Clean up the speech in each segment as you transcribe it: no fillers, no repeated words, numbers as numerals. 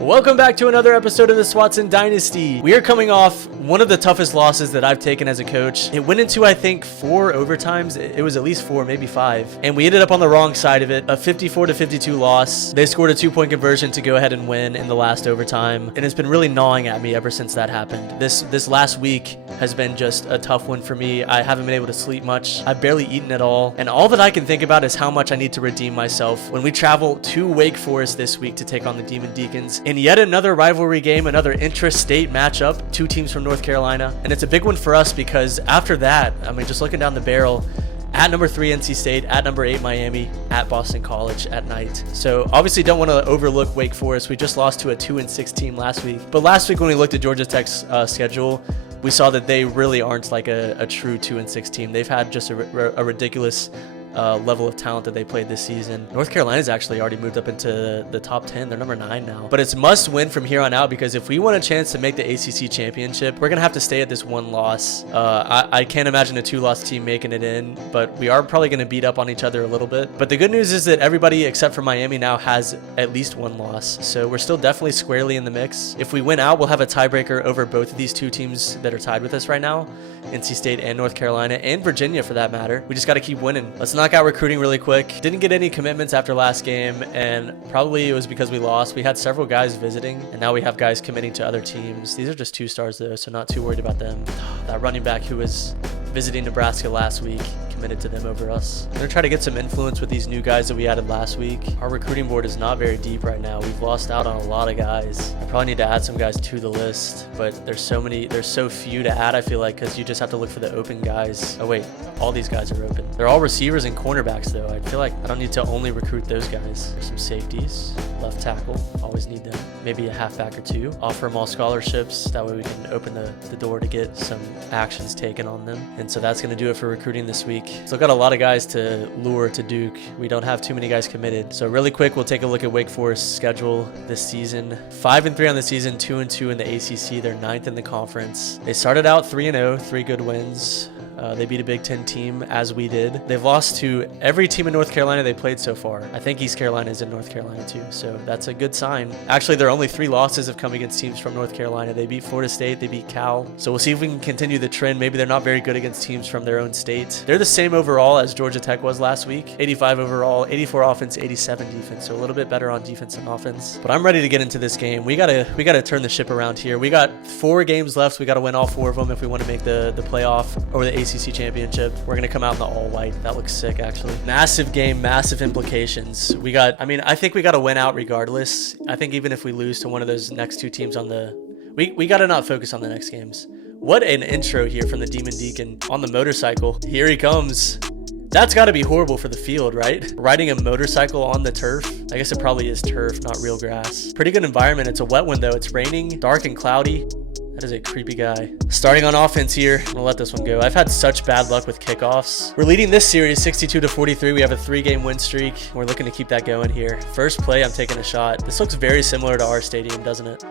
Welcome back to another episode of the Swatson Dynasty. We are coming off one of the toughest losses that I've taken as a coach. It went into, I think, 4 overtimes. It was at least 4, maybe 5. And we ended up on the wrong side of it. A 54-52 loss. They scored a 2-point conversion to go ahead and win in the last overtime. And it's been really gnawing at me ever since that happened. This last week has been just a tough one for me. I haven't been able to sleep much. I've barely eaten at all. And all that I can think about is how much I need to redeem myself when we travel to Wake Forest this week to take on the Demon Deacons. In yet another rivalry game, another intra-state matchup, 2 teams from North Carolina. And it's a big one for us because after that, I mean, just looking down the barrel, at number 3 NC State, at number 8 Miami, at Boston College at night. So obviously don't want to overlook Wake Forest. We just lost to a 2-6 team last week. But last week when we looked at Georgia Tech's schedule, we saw that they really aren't like a true 2-6 team. They've had just a ridiculous level of talent that they played this season. North Carolina's actually already moved up into the top 10. They're number 9 now. But it's must win from here on out because if we want a chance to make the ACC championship, we're going to have to stay at this 1 loss. I can't imagine a 2-loss team making it in, but we are probably going to beat up on each other a little bit. But the good news is that everybody except for Miami now has at least 1 loss. So we're still definitely squarely in the mix. If we win out, we'll have a tiebreaker over both of these 2 teams that are tied with us right now, NC State and North Carolina, and Virginia for that matter. We just got to keep winning. Let's knock out recruiting really quick. Didn't get any commitments after last game, and probably it was because we lost. We had several guys visiting, and now we have guys committing to other teams. These are just 2 stars though, so not too worried about them. That running back who was visiting Nebraska last week, committed to them over us. I'm gonna try to get some influence with these new guys that we added last week. Our recruiting board is not very deep right now. We've lost out on a lot of guys. I probably need to add some guys to the list, but there's so few to add, I feel like, because you just have to look for the open guys. Oh wait, all these guys are open. They're all receivers and cornerbacks though. I feel like I don't need to only recruit those guys. There's some safeties, left tackle, always need them. Maybe a halfback or 2. Offer them all scholarships. That way we can open the door to get some actions taken on them. And so that's gonna do it for recruiting this week. Still got a lot of guys to lure to Duke. We don't have too many guys committed. So really quick, we'll take a look at Wake Forest's schedule this season. 5-3 on the season, 2-2 in the ACC. They're 9th in the conference. They started out 3-0, 3 good wins. They beat a Big Ten team, as we did. They've lost to every team in North Carolina they played so far. I think East Carolina is in North Carolina too, so that's a good sign. Actually, their only 3 losses have come against teams from North Carolina. They beat Florida State, they beat Cal. So we'll see if we can continue the trend. Maybe they're not very good against teams from their own state. They're the same overall as Georgia Tech was last week. 85 overall, 84 offense, 87 defense. So a little bit better on defense and offense. But I'm ready to get into this game. We gotta turn the ship around here. We got 4 games left. We gotta win all 4 of them if we want to make the playoff or the ACC championship. We're going to come out in the all white. That looks sick, actually. Massive game, massive implications. I think we got to win out regardless. I think even if we lose to one of those next 2 teams on the... We got to not focus on the next games. What an intro here from the Demon Deacon on the motorcycle. Here he comes. That's got to be horrible for the field, right? Riding a motorcycle on the turf. I guess it probably is turf, not real grass. Pretty good environment. It's a wet one, though. It's raining, dark and cloudy. That is a creepy guy. Starting on offense here. I'm gonna let this one go. I've had such bad luck with kickoffs. We're leading this series 62-43. We have a 3-game win streak. We're looking to keep that going here. First play, I'm taking a shot. This looks very similar to our stadium, doesn't it?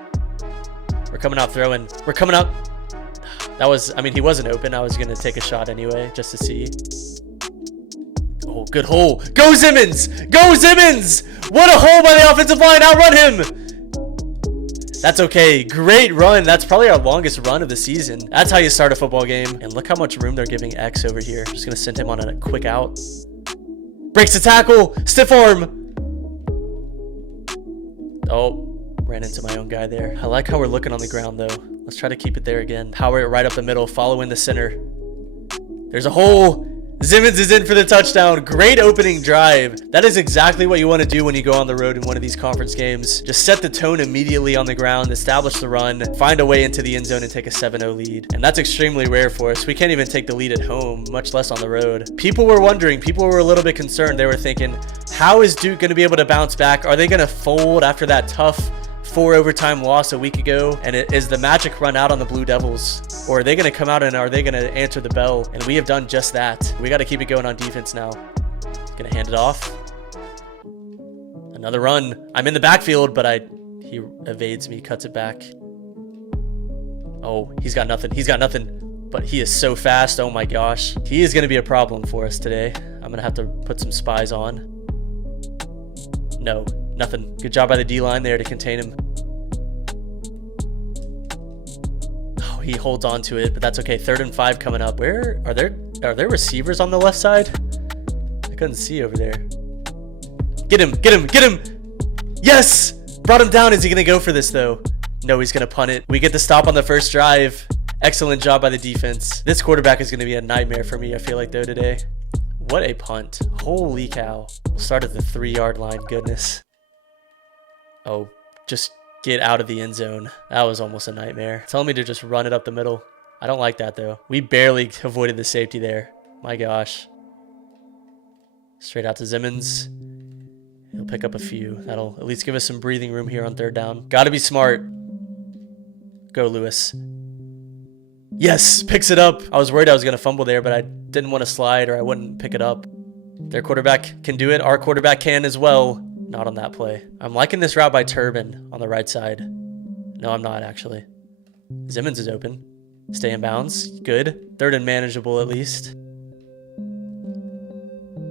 We're coming out throwing. We're coming out. That was, I mean, he wasn't open. I was gonna take a shot anyway, just to see. Oh, good hole. Go Simmons! Go Simmons! What a hole by the offensive line. Outrun him! That's okay. Great run. That's probably our longest run of the season. That's how you start a football game. And look how much room they're giving X over here. Just going to send him on a quick out. Breaks the tackle. Stiff arm. Oh, ran into my own guy there. I like how we're looking on the ground, though. Let's try to keep it there again. Power it right up the middle. Follow in the center. There's a hole. Simmons is in for the touchdown. Great opening drive. That is exactly what you want to do when you go on the road in one of these conference games. Just set the tone immediately on the ground, establish the run, find a way into the end zone and take a 7-0 lead. And that's extremely rare for us. We can't even take the lead at home, much less on the road. People were wondering, people were a little bit concerned. They were thinking, how is Duke going to be able to bounce back? Are they going to fold after that tough 4 overtime loss a week ago? And is the magic run out on the Blue Devils? Or are they going to come out and are they going to answer the bell? And we have done just that. We got to keep it going on defense now. Going to hand it off. Another run. I'm in the backfield, but he evades me, cuts it back. Oh, he's got nothing. He's got nothing. But he is so fast. Oh my gosh. He is going to be a problem for us today. I'm going to have to put some spies on. No, nothing. Good job by the D-line there to contain him. he holds on to it, but that's okay. 3rd and 5 coming up. Where are there receivers on the left side? I couldn't see over there. Get him, get him, get him. Yes, brought him down. Is he gonna go for this though? No, he's gonna punt it. We get the stop on the first drive. Excellent job by the defense. This quarterback is gonna be a nightmare for me, I feel like, though, today. What a punt. Holy cow. We'll start at the 3-yard line. Goodness. Oh, just get out of the end zone. That was almost a nightmare. Telling me to just run it up the middle. I don't like that, though. We barely avoided the safety there. My gosh. Straight out to Simmons. He'll pick up a few. That'll at least give us some breathing room here on 3rd down. Gotta be smart. Go, Lewis. Yes, picks it up. I was worried I was going to fumble there, but I didn't want to slide or I wouldn't pick it up. Their quarterback can do it. Our quarterback can as well. Not on that play. I'm liking this route by Turbin on the right side. No, I'm not, actually. Simmons is open. Stay in bounds. Good. 3rd and manageable, at least.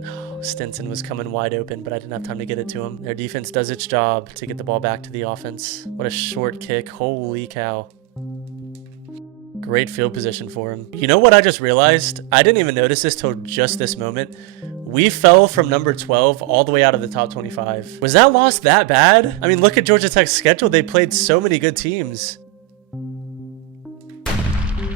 Oh, Stinson was coming wide open, but I didn't have time to get it to him. Their defense does its job to get the ball back to the offense. What a short kick. Holy cow. Great field position for him. You know what I just realized? I didn't even notice this till just this moment. We fell from number 12 all the way out of the top 25. Was that loss that bad? I mean, look at Georgia Tech's schedule. They played so many good teams.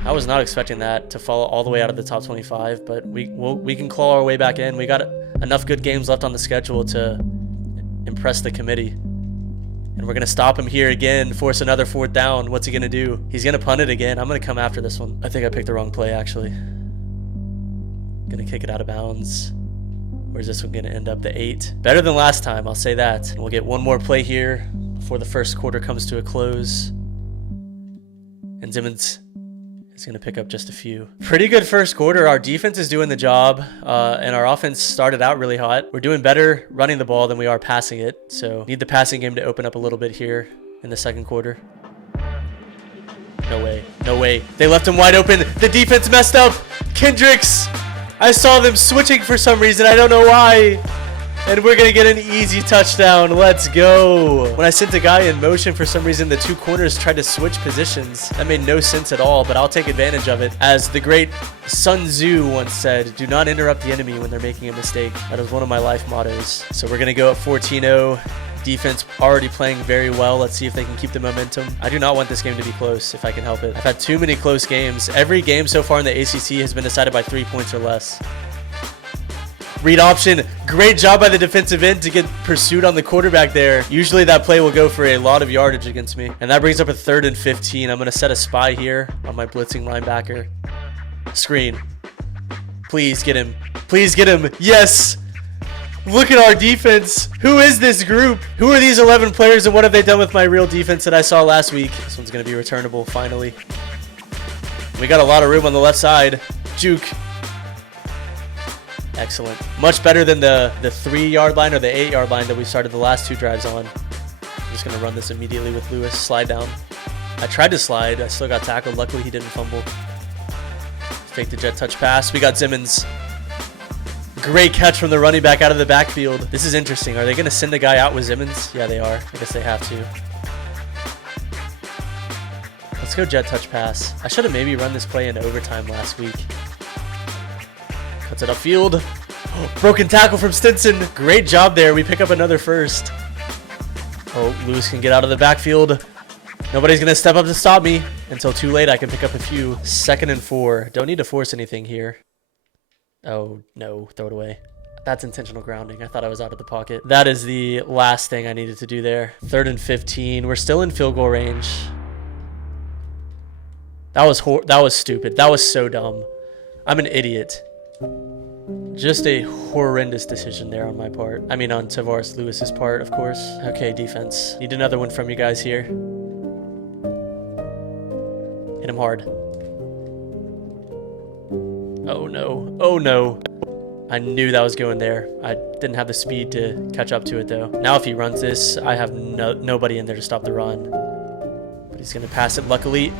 I was not expecting that to fall all the way out of the top 25, but we can claw our way back in. We got enough good games left on the schedule to impress the committee. And we're going to stop him here again, force another 4th down. What's he going to do? He's going to punt it again. I'm going to come after this one. I think I picked the wrong play, actually. Going to kick it out of bounds. Where's this one going to end up? The 8. Better than last time, I'll say that. And we'll get one more play here before the first quarter comes to a close. And Simmons is going to pick up just a few. Pretty good first quarter. Our defense is doing the job, and our offense started out really hot. We're doing better running the ball than we are passing it, so need the passing game to open up a little bit here in the second quarter. No way. No way. They left him wide open. The defense messed up. Kendricks. I saw them switching for some reason. I don't know why. And we're going to get an easy touchdown. Let's go. When I sent a guy in motion, for some reason, the 2 corners tried to switch positions. That made no sense at all, but I'll take advantage of it. As the great Sun Tzu once said, do not interrupt the enemy when they're making a mistake. That is one of my life mottos. So we're going to go at 14-0. Defense already playing very well. Let's see if they can keep the momentum. I do not want this game to be close if I can help it. I've had too many close games. Every game so far in the ACC has been decided by 3 points or less. Read option. Great job by the defensive end to get pursued on the quarterback there. Usually that play will go for a lot of yardage against me. And that brings up a 3rd and 15. I'm going to set a spy here on my blitzing linebacker. Screen. Please get him. Please get him. Yes. Look at our defense. Who is this group? Who are these 11 players and what have they done with my real defense that I saw last week? This one's going to be returnable finally. We got a lot of room on the left side. Juke. Excellent. Much better than the 3-yard line or the 8-yard line that we started the last 2 drives on. I'm just going to run this immediately with Lewis. Slide down. I tried to slide. I still got tackled. Luckily, he didn't fumble. Fake the jet touch pass. We got Simmons. Great catch from the running back out of the backfield. This is interesting. Are they going to send the guy out with Simmons? Yeah, they are. I guess they have to. Let's go jet touch pass. I should have maybe run this play in overtime last week. Cuts it upfield. Oh, broken tackle from Stinson. Great job there. We pick up another first. Oh, Lewis can get out of the backfield. Nobody's going to step up to stop me. Until too late, I can pick up a few. 2nd and 4. Don't need to force anything here. Oh, no. Throw it away. That's intentional grounding. I thought I was out of the pocket. That is the last thing I needed to do there. 3rd and 15. We're still in field goal range. That was stupid. That was so dumb. I'm an idiot. Just a horrendous decision there on my part. I mean, on Tavares Lewis's part, of course. Okay, defense. Need another one from you guys here. Hit him hard. Oh, no. Oh, no. I knew that was going there. I didn't have the speed to catch up to it, though. Now, if he runs this, I have nobody in there to stop the run. But he's going to pass it, luckily.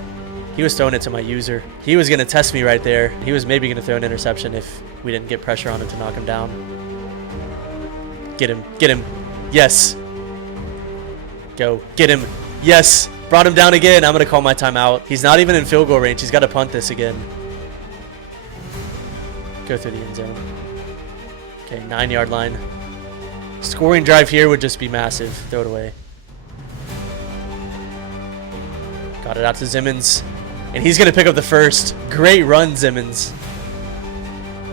He was throwing it to my user. He was going to test me right there. He was maybe going to throw an interception if we didn't get pressure on him to knock him down. Get him. Get him. Yes. Go. Get him. Yes. Brought him down again. I'm going to call my timeout. He's not even in field goal range. He's got to punt this again. Go through the end zone. Okay, 9-yard line. Scoring drive here would just be massive. Throw it away. Got it out to Simmons. And he's going to pick up the first. Great run, Simmons.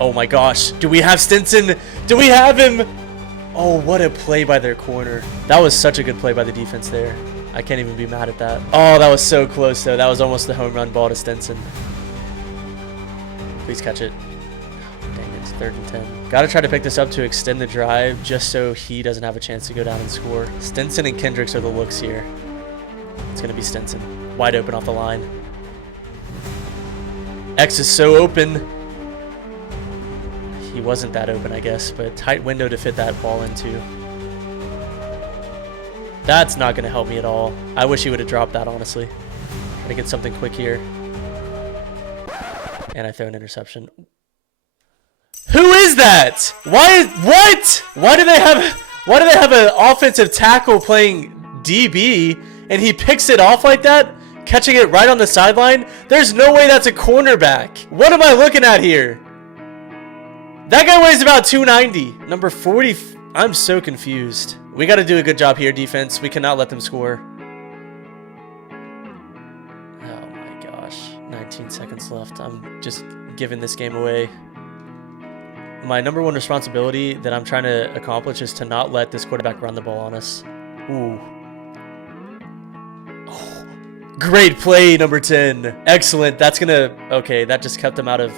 Oh my gosh. Do we have Stinson? Do we have him? Oh, what a play by their corner. That was such a good play by the defense there. I can't even be mad at that. Oh, that was so close, though. That was almost the home run ball to Stinson. Please catch it. Dang it, it's 3rd and 10. Got to try to pick this up to extend the drive just so he doesn't have a chance to go down and score. Stinson and Kendricks are the looks here. It's going to be Stinson. Wide open off the line. X is so open. He wasn't that open, I guess, but tight window to fit that ball into. That's not going to help me at all. I wish he would have dropped that, honestly. Try to get something quick here. And I throw an interception. Who is that? What? Why do they have an offensive tackle playing DB and he picks it off like that? Catching it right on the sideline? There's no way that's a cornerback. What am I looking at here? That guy weighs about 290. Number 40. I'm so confused. We got to do a good job here, defense. We cannot let them score. Oh my gosh. 19 seconds left. I'm just giving this game away. My number one responsibility that I'm trying to accomplish is to not let this quarterback run the ball on us. Ooh. Oh, great play, number 10. Excellent. That's going to... Okay, that just kept them out of...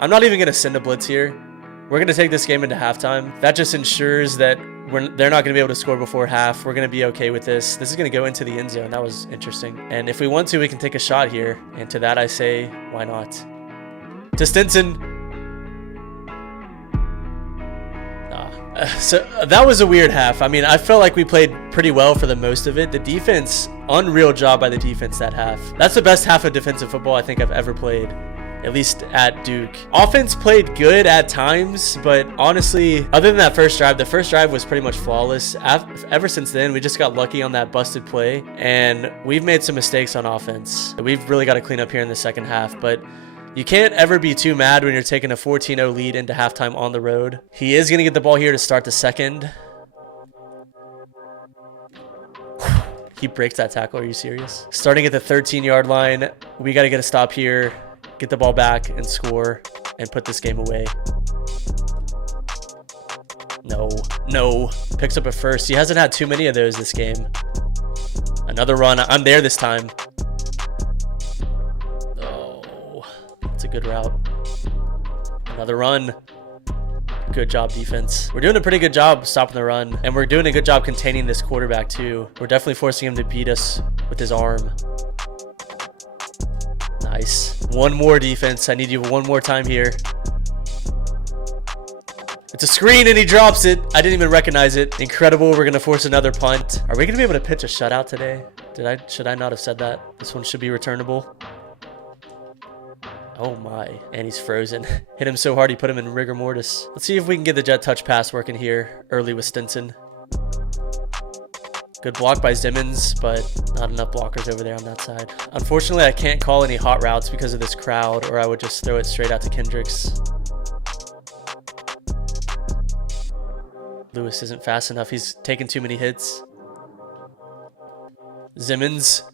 I'm not even going to send a blitz here. We're going to take this game into halftime. That just ensures that they're not going to be able to score before half. We're going to be okay with this. This is going to go into the end zone. That was interesting. And if we want to, we can take a shot here. And to that I say, why not? To Stinson. So that was a weird half. I mean, I felt like we played pretty well for the most of it. The defense, unreal job by the defense that half. That's the best half of defensive football I think I've ever played. At least at Duke. Offense played good at times, but honestly, other than that first drive, the first drive was pretty much flawless. Ever since then, we just got lucky on that busted play, and we've made some mistakes on offense. We've really got to clean up here in the second half, but you can't ever be too mad when you're taking a 14-0 lead into halftime on the road. He is going to get the ball here to start the second. He breaks that tackle. Are you serious? Starting at the 13-yard line, we got to get a stop here. Get the ball back and score and put this game away. No. Picks up a first. He hasn't had too many of those this game. Another run. I'm there this time. Oh, it's a good route. Another run. Good job, defense. We're doing a pretty good job stopping the run, and we're doing a good job containing this quarterback too. We're definitely forcing him to beat us with his arm. Nice. One more, defense. I need you one more time here. It's a screen and he drops it. I didn't even recognize it. Incredible. We're going to force another punt. Are we going to be able to pitch a shutout today? Should I not have said that? This one should be returnable. Oh my. And he's frozen. Hit him so hard he put him in rigor mortis. Let's see if we can get the jet touch pass working here early with Stinson. Good block by Simmons, but not enough blockers over there on that side. Unfortunately, I can't call any hot routes because of this crowd, or I would just throw it straight out to Kendricks. Lewis isn't fast enough. He's taking too many hits. Simmons.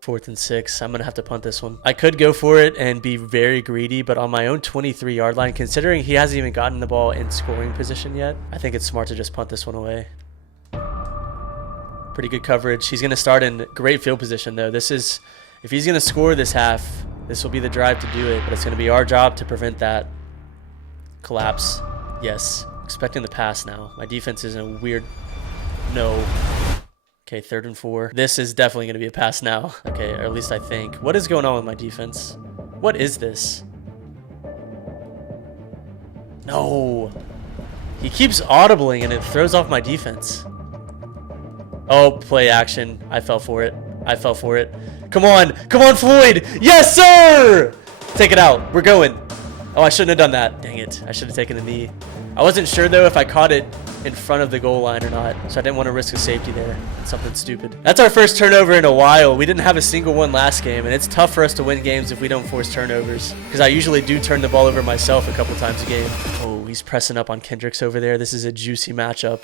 4th and 6. I'm going to have to punt this one. I could go for it and be very greedy, but on my own 23-yard line, considering he hasn't even gotten the ball in scoring position yet, I think it's smart to just punt this one away. Pretty good coverage. He's going to start in great field position, though. If he's going to score this half, this will be the drive to do it, but it's going to be our job to prevent that collapse. Yes. Expecting the pass now. My defense is in a weird... No. Okay, 3rd and 4. This is definitely going to be a pass now. Okay, or at least I think. What is going on with my defense? What is this? No. He keeps audibling and it throws off my defense. Oh, play action. I fell for it. Come on. Come on, Floyd. Yes, sir. Take it out. We're going. Oh, I shouldn't have done that. Dang it. I should have taken the knee. I wasn't sure though if I caught it in front of the goal line or not, so I didn't want to risk a safety there. Something stupid. That's our first turnover in a while. We didn't have a single one last game, and it's tough for us to win games if we don't force turnovers, because I usually do turn the ball over myself a couple times a game. Oh, he's pressing up on Kendricks over there. This is a juicy matchup.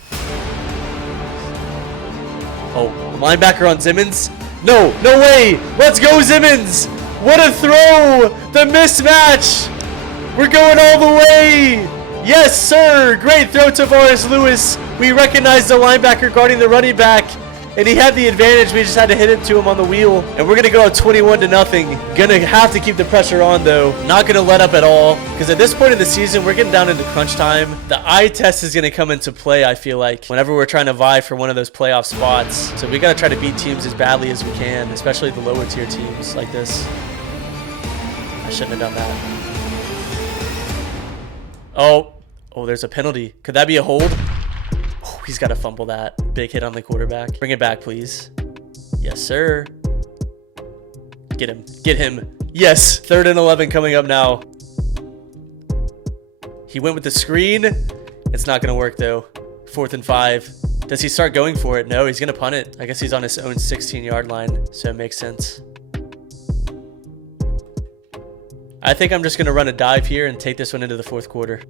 Oh, linebacker on Simmons. No, no way. Let's go, Simmons. What a throw. The mismatch. We're going all the way. Yes, sir. Great throw, Tavares Lewis. We recognized the linebacker guarding the running back, and he had the advantage. We just had to hit it to him on the wheel, and we're going to go up 21-0. Going to have to keep the pressure on, though. Not going to let up at all, because at this point in the season, we're getting down into crunch time. The eye test is going to come into play, I feel like, whenever we're trying to vie for one of those playoff spots. So we got to try to beat teams as badly as we can, especially the lower tier teams like this. I shouldn't have done that. Oh, there's a penalty. Could that be a hold? Oh, he's got to fumble that. Big hit on the quarterback. Bring it back, please. Yes, sir. Get him. Get him. Yes. 3rd and 11 coming up now. He went with the screen. It's not going to work, though. 4th and 5. Does he start going for it? No, he's going to punt it. I guess he's on his own 16-yard line, so it makes sense. I think I'm just going to run a dive here and take this one into the 4th quarter.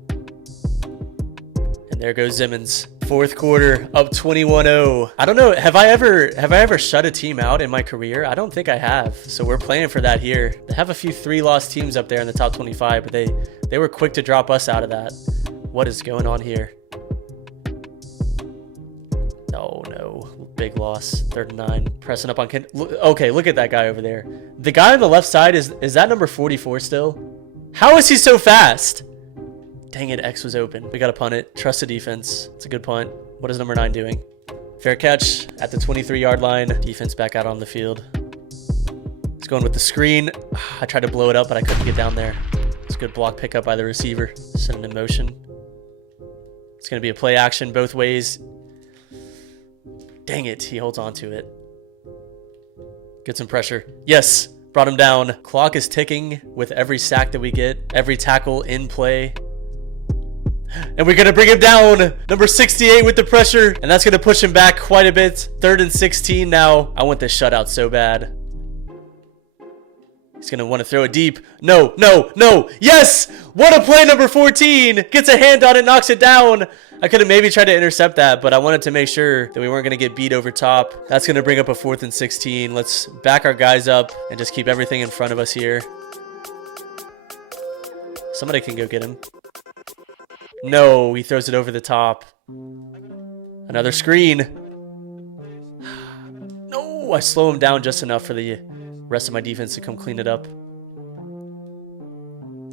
And there goes Simmons. 4th quarter, up 21-0. I don't know, have I ever shut a team out in my career? I don't think I have. So we're playing for that here. They have a few 3-loss teams up there in the top 25, but they were quick to drop us out of that. What is going on here? Oh no, big loss. 3rd and 9. Pressing up on Ken. Okay, look at that guy over there. The guy on the left side, is that number 44 still? How is he so fast? Dang it, X was open. We got to punt it. Trust the defense. It's a good punt. What is number 9 doing? Fair catch at the 23-yard line. Defense back out on the field. He's going with the screen. I tried to blow it up, but I couldn't get down there. It's a good block pickup by the receiver. Send it in motion. It's going to be a play action both ways. Dang it, he holds on to it. Get some pressure. Yes, brought him down. Clock is ticking with every sack that we get. Every tackle in play. And we're going to bring him down. Number 68 with the pressure. And that's going to push him back quite a bit. 3rd and 16 now. I want this shutout so bad. He's going to want to throw it deep. No, no, no. Yes! What a play, number 14. Gets a hand on it, knocks it down. I could have maybe tried to intercept that, but I wanted to make sure that we weren't going to get beat over top. That's going to bring up a 4th and 16. Let's back our guys up and just keep everything in front of us here. Somebody can go get him. No, he throws it over the top. Another screen. No, I slow him down just enough for the rest of my defense to come clean it up.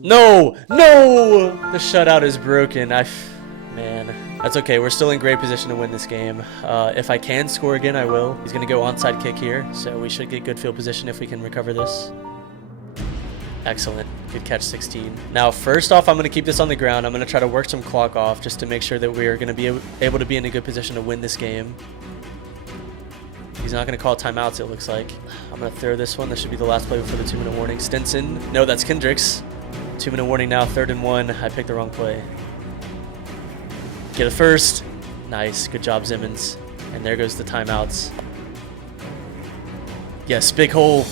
No, no, the shutout is broken. Man, that's okay. We're still in great position to win this game. If I can score again, I will. He's going to go onside kick here, so we should get good field position if we can recover this. Excellent. Good catch, 16. Now, first off, I'm going to keep this on the ground. I'm going to try to work some clock off just to make sure that we are going to be able to be in a good position to win this game. He's not going to call timeouts, it looks like. I'm going to throw this one. This should be the last play before the 2-minute warning. Stinson. No, that's Kendricks. 2-minute warning now, 3rd and 1. I picked the wrong play. Get a first. Nice. Good job, Simmons. And there goes the timeouts. Yes, big hole.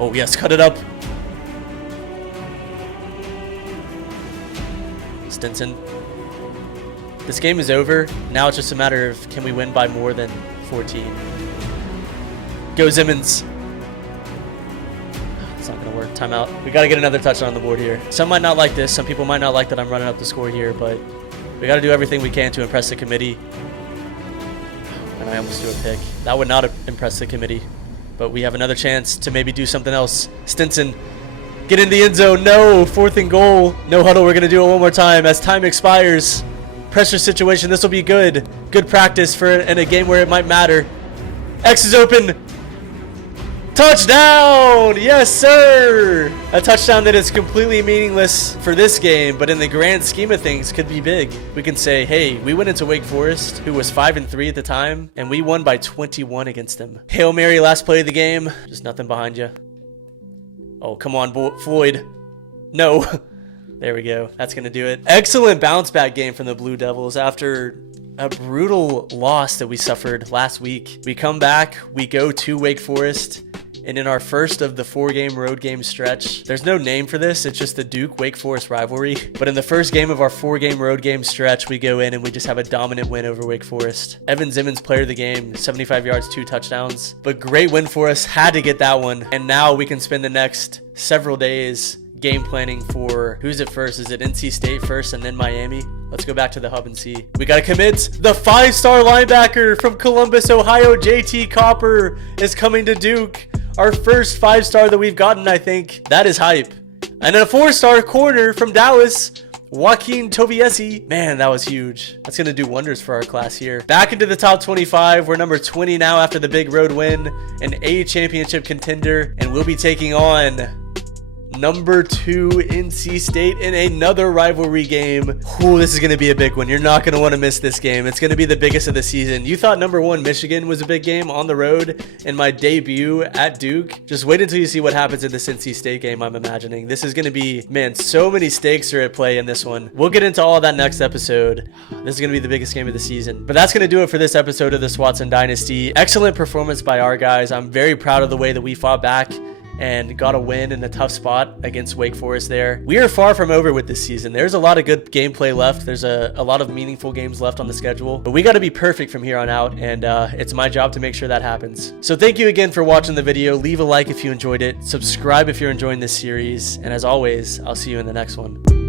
Oh, yes, cut it up. Stinson. This game is over. Now it's just a matter of can we win by more than 14. Go, Simmons. It's not going to work. Timeout. We got to get another touchdown on the board here. Some might not like this. Some people might not like that I'm running up the score here, but we got to do everything we can to impress the committee. And I almost threw a pick. That would not have impressed the committee. But we have another chance to maybe do something else. Stinson, get in the end zone. No, 4th and goal. No huddle. We're going to do it one more time as time expires. Pressure situation. This will be good. Good practice for in a game where it might matter. X is open. Touchdown! Yes, sir! A touchdown that is completely meaningless for this game, but in the grand scheme of things could be big. We can say, hey, we went into Wake Forest, who was 5-3 at the time, and we won by 21 against them. Hail Mary, last play of the game. Just nothing behind you. Oh, come on, Floyd. No. There we go. That's going to do it. Excellent bounce back game from the Blue Devils after a brutal loss that we suffered last week. We come back, we go to Wake Forest, and in our first of the 4-game road game stretch, there's no name for this, it's just the Duke-Wake Forest rivalry. But in the first game of our 4-game road game stretch, we go in and we just have a dominant win over Wake Forest. Evan Zimmons, player of the game, 75 yards, 2 touchdowns. But great win for us, had to get that one. And now we can spend the next several days game planning for, who's it first? Is it NC State first and then Miami? Let's go back to the hub and see. We got to commit. The 5-star linebacker from Columbus, Ohio, JT Copper, is coming to Duke. Our first 5-star that we've gotten, I think. That is hype. And then a 4-star corner from Dallas, Joaquin Tobiesi. Man, that was huge. That's going to do wonders for our class here. Back into the top 25. We're number 20 now after the big road win. An A championship contender. And we'll be taking on number 2 NC State in another rivalry game. Ooh, this is going to be a big one. You're not going to want to miss this game. It's going to be the biggest of the season. You thought number 1 Michigan was a big game on the road in my debut at Duke. Just wait until you see what happens in this NC State game, I'm imagining. This is going to be, man, so many stakes are at play in this one. We'll get into all that next episode. This is going to be the biggest game of the season. But that's going to do it for this episode of the Swatson Dynasty. Excellent performance by our guys. I'm very proud of the way that we fought back and got a win in a tough spot against Wake Forest there. We are far from over with this season. There's a lot of good gameplay left. There's a lot of meaningful games left on the schedule, but we got to be perfect from here on out, and it's my job to make sure that happens. So thank you again for watching the video. Leave a like if you enjoyed it. Subscribe if you're enjoying this series, and as always, I'll see you in the next one.